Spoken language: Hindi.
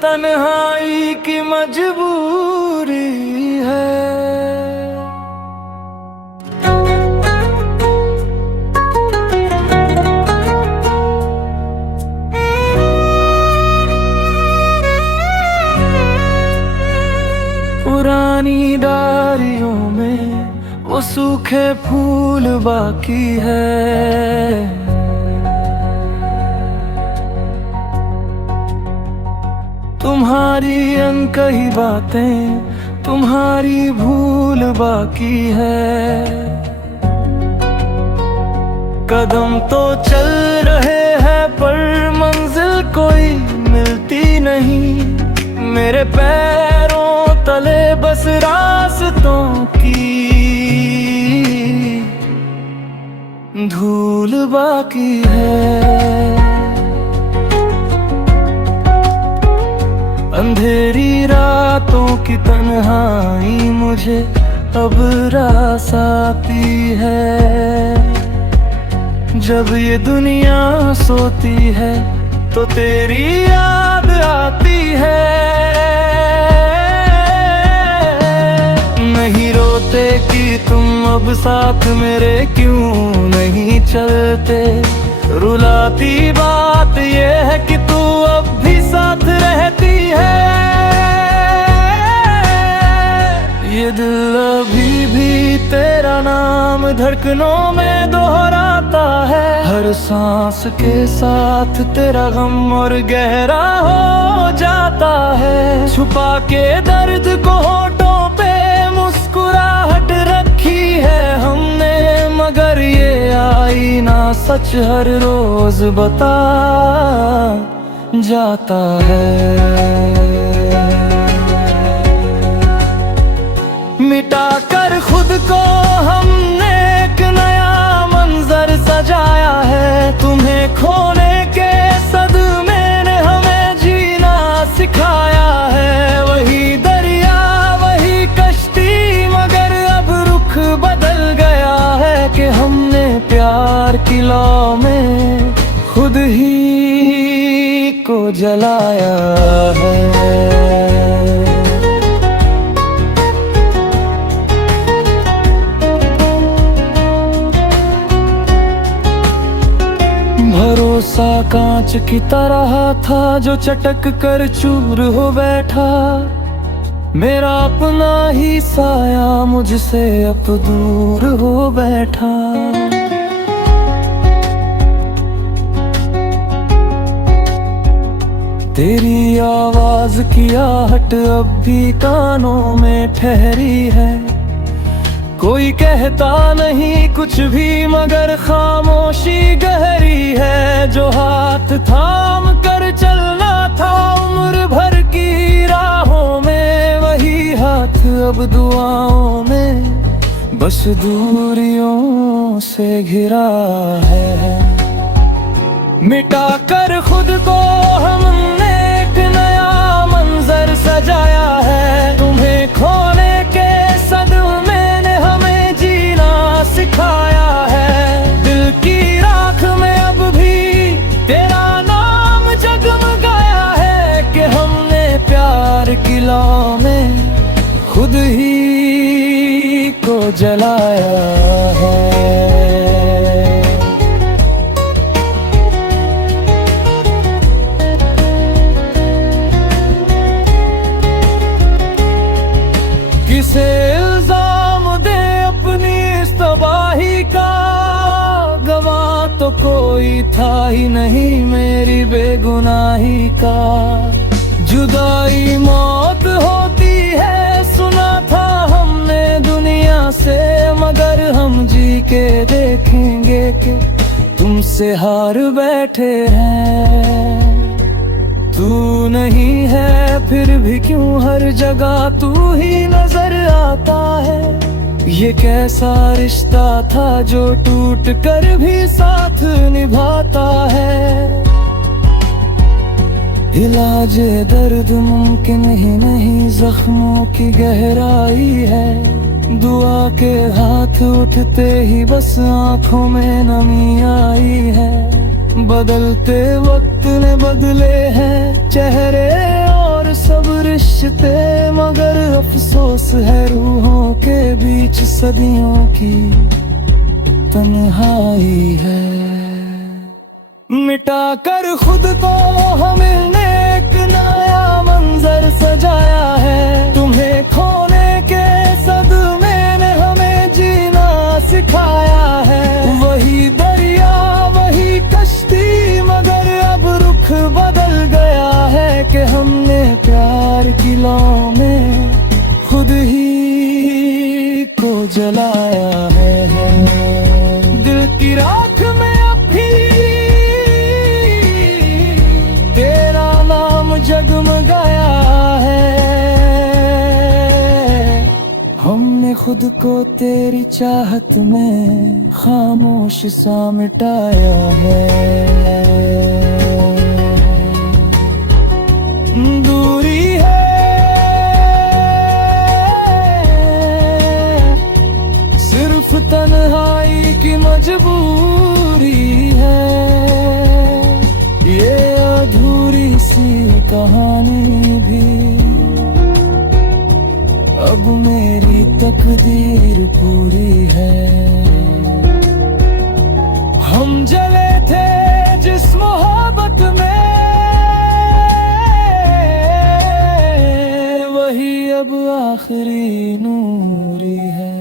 तन्हाई की मजबूरी है। पुरानी डायरियों में वो सूखे फूल बाकी है। तुम्हारी अनकही बातें, तुम्हारी भूल बाकी है। कदम तो चल रहे हैं पर मंजिल कोई मिलती नहीं। मेरे पैरों तले बस रास्तों की धूल बाकी है। अंधेरी रातों की तन्हाई मुझे अब रास आती है। जब ये दुनिया सोती है तो तेरी याद आती है। नहीं रोते कि तुम अब साथ मेरे क्यों नहीं चलते। रुलाती बात ये है कि तू अब भी साथ रहती है। ये दिल अभी भी तेरा नाम धड़कनों में दोहराता है। हर सांस के साथ तेरा गम और गहरा हो जाता है। छुपा के दर्द को होठों पे मुस्कुराहट रखी है हमने, मगर ये आईना सच हर रोज बता जाता है। मिटा कर खुद को हमने एक नया मंजर सजाया है। तुम्हें खोने के सदमे ने हमें जीना सिखाया है। वही दरिया वही कश्ती मगर अब रुख बदल गया है कि हमने प्यार की लौ में खुद ही को जलाया है। भरोसा कांच की तरह था जो चटक कर चूर हो बैठा। मेरा अपना ही साया मुझसे अब दूर हो बैठा। तेरी आवाज की आहट अब भी कानों में ठहरी है। कोई कहता नहीं कुछ भी मगर खामोशी गहरी है। जो हाथ थाम कर चलना था उम्र भर की राहों में, वही हाथ अब दुआओं में बस दूरियों से घिरा है। मिटा कर खुद को हमने एक नया मंजर सजाया है। तुम्हें खोने के सदमे ने हमें जीना सिखाया है। दिल की राख में अब भी तेरा नाम जगमगाया है कि हमने प्यार की लौ में खुद ही को जलाया है। किसे इल्जाम दे अपनी इस तबाही का, गवाह तो कोई था ही नहीं मेरी बेगुनाही का। जुदाई मौत होती है सुना था हमने दुनिया से, मगर हम जी के देखेंगे कि तुमसे हार बैठे हैं। तू नहीं है फिर भी क्यों हर जगह तू ही नजर आता है। ये कैसा रिश्ता था जो टूट कर भी साथ निभाता है। इलाज दर्द मुमकिन ही नहीं, जख्मों की गहराई है। दुआ के हाथ उठते ही बस आंखों में नमी आई है। बदलते वक्त ने बदले हैं चेहरे और सब रिश्ते, मगर अफसोस है रूहों के बीच सदियों की तन्हाई है। मिटा कर खुद को हमने एक नया मंजर सजाया है। तुम्हें खोने के सदमे ने हमें जीना सिखाया है। वही दरिया वही कश्ती, मगर अब रुख बदल गया है कि हमने प्यार की लौ में खुद ही को जलाया है। दिल की राख में अब भी तेरा नाम जगमगाया है। हमने खुद को तेरी चाहत में खामोश सा मिटाया है। दूरी है सिर्फ तन्हाई की मजबूरी है। ये अधूरी सी कहानी भी अब मेरी तकदीर पूरी है। हम जले थे जिस मोहब्बत में, वही अब आखिरी नूरी है।